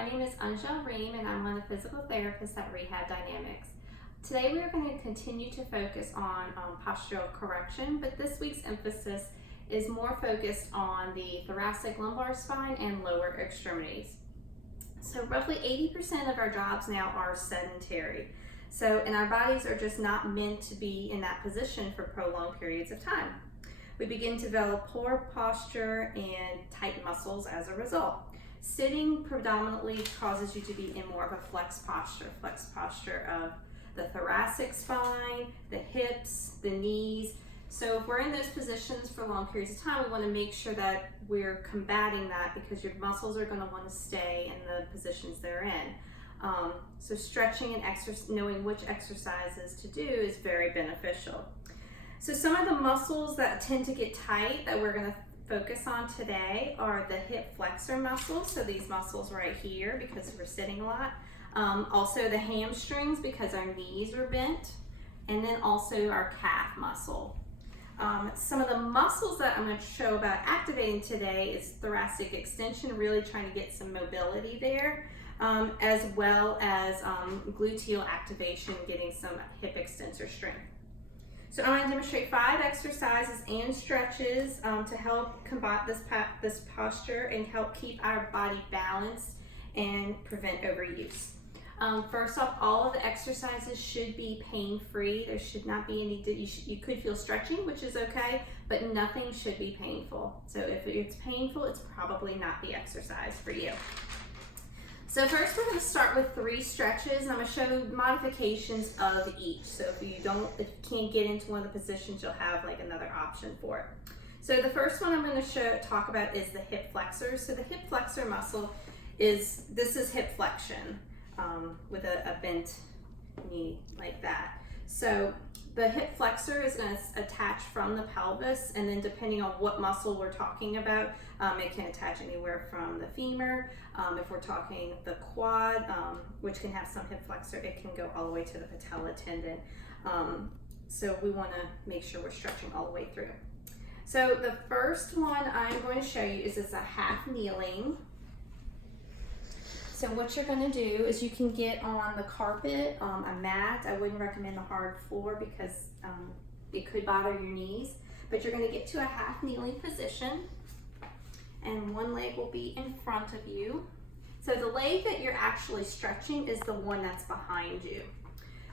my name is Anjal Reem and I'm one of the physical therapists at Rehab Dynamics. Today we are going to continue to focus on postural correction, but this week's emphasis is more focused on the thoracic lumbar spine and lower extremities. So roughly 80% of our jobs now are sedentary. And our bodies are just not meant to be in that position for prolonged periods of time. We begin to develop poor posture and tight muscles as a result. Sitting predominantly causes you to be in more of a flex posture of the thoracic spine, the hips, the knees. So if we're in those positions for long periods of time, we want to make sure that we're combating that because your muscles are going to want to stay in the positions they're in. So stretching and knowing which exercises to do is very beneficial. So some of the muscles that tend to get tight that we're going to focus on today are the hip flexor muscles. So these muscles right here because we're sitting a lot. Also the hamstrings because our knees are bent. And then also our calf muscle. Some of the muscles that I'm going to show about activating today is thoracic extension, really trying to get some mobility there, as well as gluteal activation, getting some hip extensor strength. So I'm going to demonstrate 5 exercises and stretches to help combat this posture and help keep our body balanced and prevent overuse. First off, all of the exercises should be pain-free. There should not be any, you could feel stretching, which is okay, but nothing should be painful. So if it's painful, it's probably not the exercise for you. So first we're going to start with 3 stretches, and I'm going to show modifications of each. So if you can't get into one of the positions, you'll have like another option for it. So the first one I'm going to talk about is the hip flexors. So the hip flexor muscle is hip flexion with a bent knee like that. So the hip flexor is going to attach from the pelvis, and then depending on what muscle we're talking about, it can attach anywhere from the femur. If we're talking the quad, which can have some hip flexor, it can go all the way to the patella tendon. So we want to make sure we're stretching all the way through. So the first one I'm going to show you is a half kneeling. So what you're going to do is you can get on the carpet, a mat. I wouldn't recommend a hard floor because it could bother your knees, but you're going to get to a half kneeling position and one leg will be in front of you. So the leg that you're actually stretching is the one that's behind you.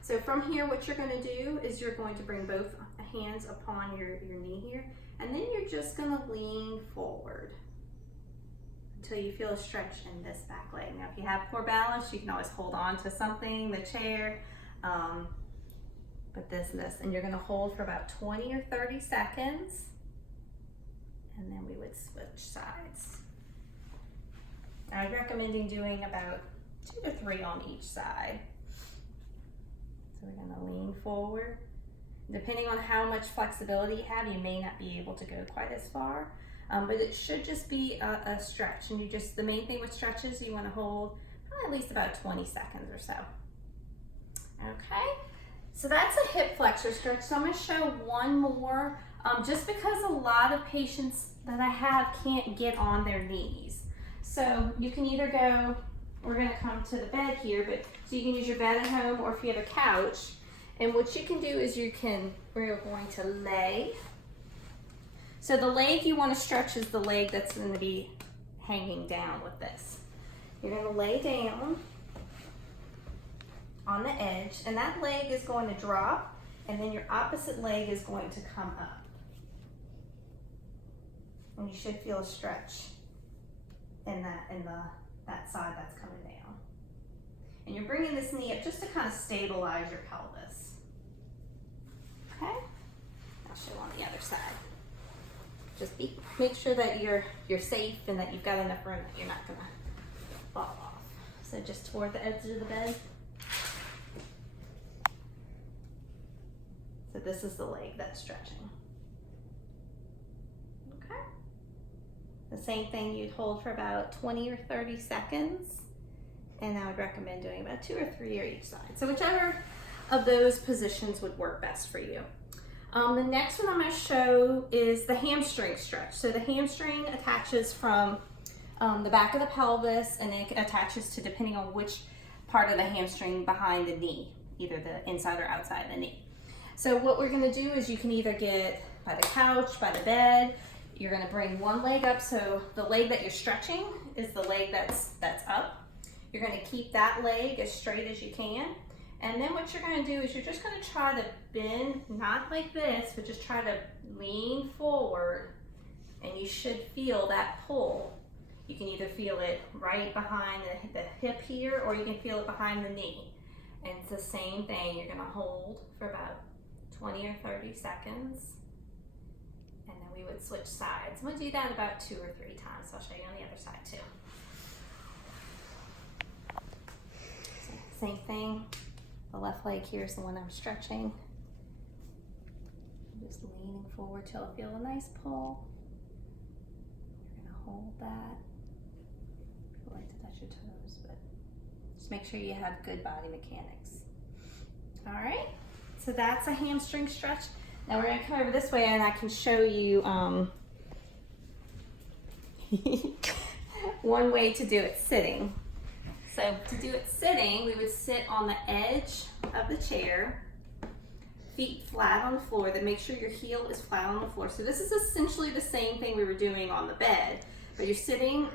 So from here, what you're going to do is you're going to bring both hands upon your knee here, and then you're just going to lean forward until you feel a stretch in this back leg. Now, if you have poor balance, you can always hold on to something, the chair, but and you're going to hold for about 20 or 30 seconds, and then we would switch sides. I'm recommending doing about 2 to 3 on each side. So we're going to lean forward. Depending on how much flexibility you have, you may not be able to go quite as far. But it should just be a stretch, and the main thing with stretches, you want to hold at least about 20 seconds or so. Okay, so that's a hip flexor stretch. So I'm going to show one more, just because a lot of patients that I have can't get on their knees. So you can either we're going to come to the bed here, so you can use your bed at home, or if you have a couch, and what you can do is we're going to lay. So the leg you want to stretch is the leg that's going to be hanging down with this. You're going to lay down on the edge, and that leg is going to drop, and then your opposite leg is going to come up. And you should feel a stretch in that side that's coming down. And you're bringing this knee up just to kind of stabilize your pelvis. Okay? I'll show on the other side. Just make sure that you're safe and that you've got enough room that you're not going to fall off. So just toward the edge of the bed. So this is the leg that's stretching. Okay. The same thing, you'd hold for about 20 or 30 seconds. And I would recommend doing about 2 or 3 on each side. So whichever of those positions would work best for you. The next one I'm going to show is the hamstring stretch. So the hamstring attaches from the back of the pelvis, and then it attaches to depending on which part of the hamstring behind the knee, either the inside or outside of the knee. So what we're gonna do is you can either get by the couch, by the bed. You're gonna bring one leg up, so the leg that you're stretching is the leg that's up. You're gonna keep that leg as straight as you can. And then what you're gonna do is you're just gonna try to bend, not like this, but just try to lean forward, and you should feel that pull. You can either feel it right behind the hip here, or you can feel it behind the knee. And it's the same thing. You're gonna hold for about 20 or 30 seconds. And then we would switch sides. I'm gonna do that about 2 or 3 times. So I'll show you on the other side too. Same thing. The left leg here is the one I'm stretching. I'm just leaning forward till I feel a nice pull. You're gonna hold that. I like to touch your toes, but just make sure you have good body mechanics. All right, so that's a hamstring stretch. Now we're gonna come over this way and I can show you one way to do it sitting. So to do it sitting, we would sit on the edge of the chair, feet flat on the floor, then make sure your heel is flat on the floor. So this is essentially the same thing we were doing on the bed, but you're sitting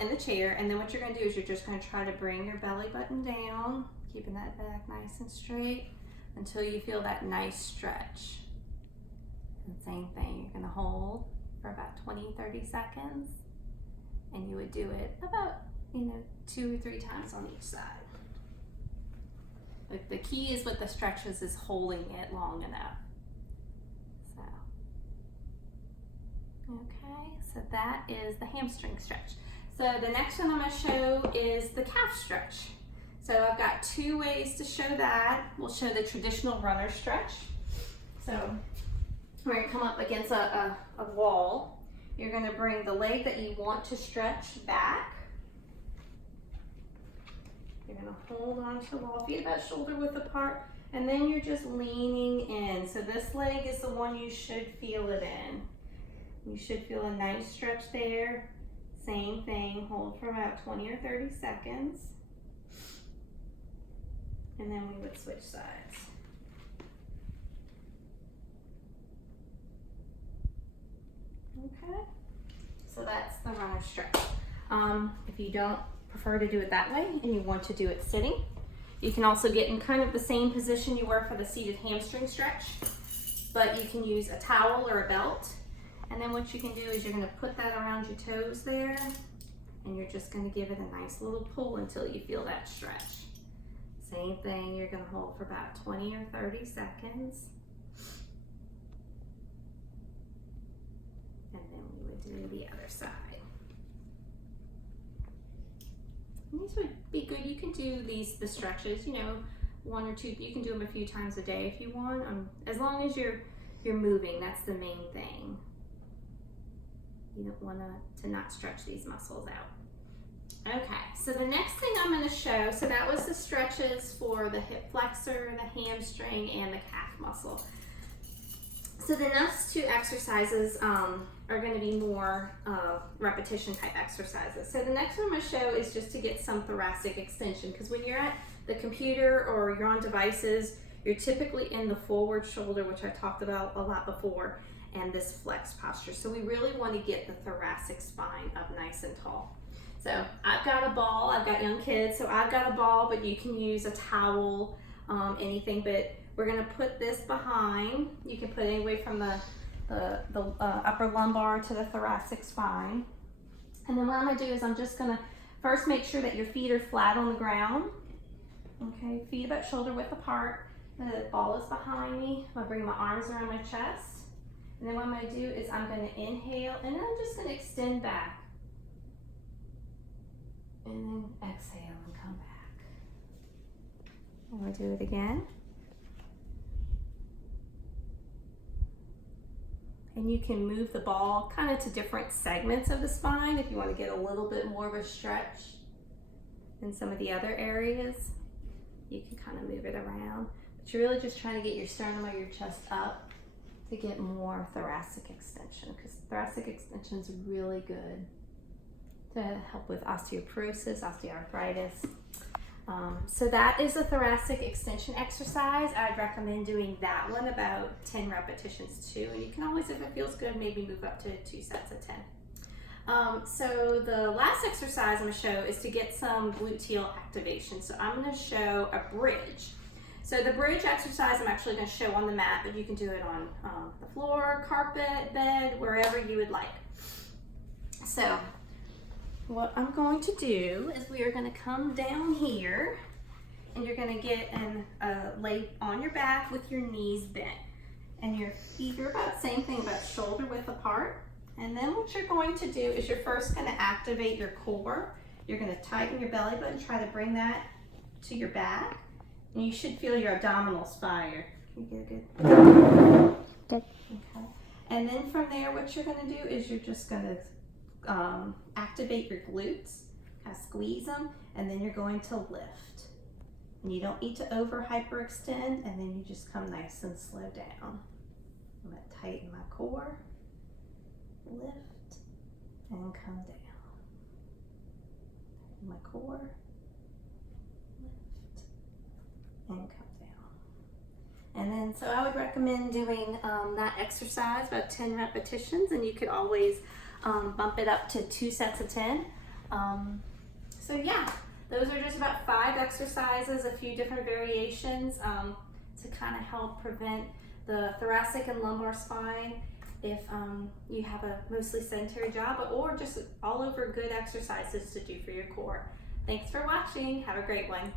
in the chair, and then what you're gonna do is you're just gonna try to bring your belly button down, keeping that back nice and straight until you feel that nice stretch. And same thing, you're gonna hold for about 20, 30 seconds, and you would do it about 2 or 3 times on each side. But the key is with the stretches is holding it long enough. So, okay, so that is the hamstring stretch. So the next one I'm gonna show is the calf stretch. So I've got 2 ways to show that. We'll show the traditional runner stretch. So we're gonna come up against a wall. You're gonna bring the leg that you want to stretch back. You're gonna hold on to the wall, feet about shoulder width apart, and then you're just leaning in. So this leg is the one you should feel it in. You should feel a nice stretch there. Same thing, hold for about 20 or 30 seconds. And then we would switch sides. Okay, so that's the runner stretch. If you don't prefer to do it that way and you want to do it sitting, you can also get in kind of the same position you were for the seated hamstring stretch, but you can use a towel or a belt. And then what you can do is you're gonna put that around your toes there, and you're just gonna give it a nice little pull until you feel that stretch. Same thing, you're gonna hold for about 20 or 30 seconds. And then we would do the other side. And these would be good. You can do the stretches, 1 or 2. You can do them a few times a day if you want. As long as you're moving, that's the main thing. You don't want to not stretch these muscles out. Okay, so the next thing I'm going to show, so that was the stretches for the hip flexor, the hamstring, and the calf muscle. So the next 2 exercises are going to be more repetition type exercises. So the next one I'm going to show is just to get some thoracic extension, because when you're at the computer or you're on devices, you're typically in the forward shoulder, which I talked about a lot before, and this flex posture. So we really want to get the thoracic spine up nice and tall. So I've got a ball, I've got young kids, so I've got a ball, but you can use a towel, anything, but we're gonna put this behind. You can put it anywhere from the upper lumbar to the thoracic spine. And then what I'm gonna do is I'm just gonna first make sure that your feet are flat on the ground. Okay, feet about shoulder width apart. The ball is behind me. I'm gonna bring my arms around my chest. And then what I'm gonna do is I'm gonna inhale, and then I'm just gonna extend back. And then exhale and come back. I'm gonna do it again. And you can move the ball kind of to different segments of the spine if you want to get a little bit more of a stretch in some of the other areas. You can kind of move it around. But you're really just trying to get your sternum or your chest up to get more thoracic extension, because thoracic extension is really good to help with osteoporosis, osteoarthritis. So that is a thoracic extension exercise. I'd recommend doing that one about 10 repetitions too. And you can always, if it feels good, maybe move up to 2 sets of 10. So the last exercise I'm going to show is to get some gluteal activation. So I'm going to show a bridge. So the bridge exercise I'm actually going to show on the mat, but you can do it on the floor, carpet, bed, wherever you would like. So what I'm going to do is we are going to come down here and you're going to get lay on your back with your knees bent. And your feet are about the same thing, about shoulder width apart. And then what you're going to do is you're first going to activate your core. You're going to tighten your belly button, try to bring that to your back. And you should feel your abdominals fire. Can you get a good? Good. Okay. And then from there, what you're going to do is you're just going to activate your glutes, kind of squeeze them, and then you're going to lift. And you don't need to over hyperextend, and then you just come nice and slow down. I'm going to tighten my core, lift, and come down. Tighten my core, lift, and come down. And then, so I would recommend doing that exercise, about 10 repetitions, and you could always bump it up to 2 sets of 10. So yeah, those are just about 5 exercises, a few different variations to kind of help prevent the thoracic and lumbar spine if you have a mostly sedentary job, or just all over good exercises to do for your core. Thanks for watching. Have a great one.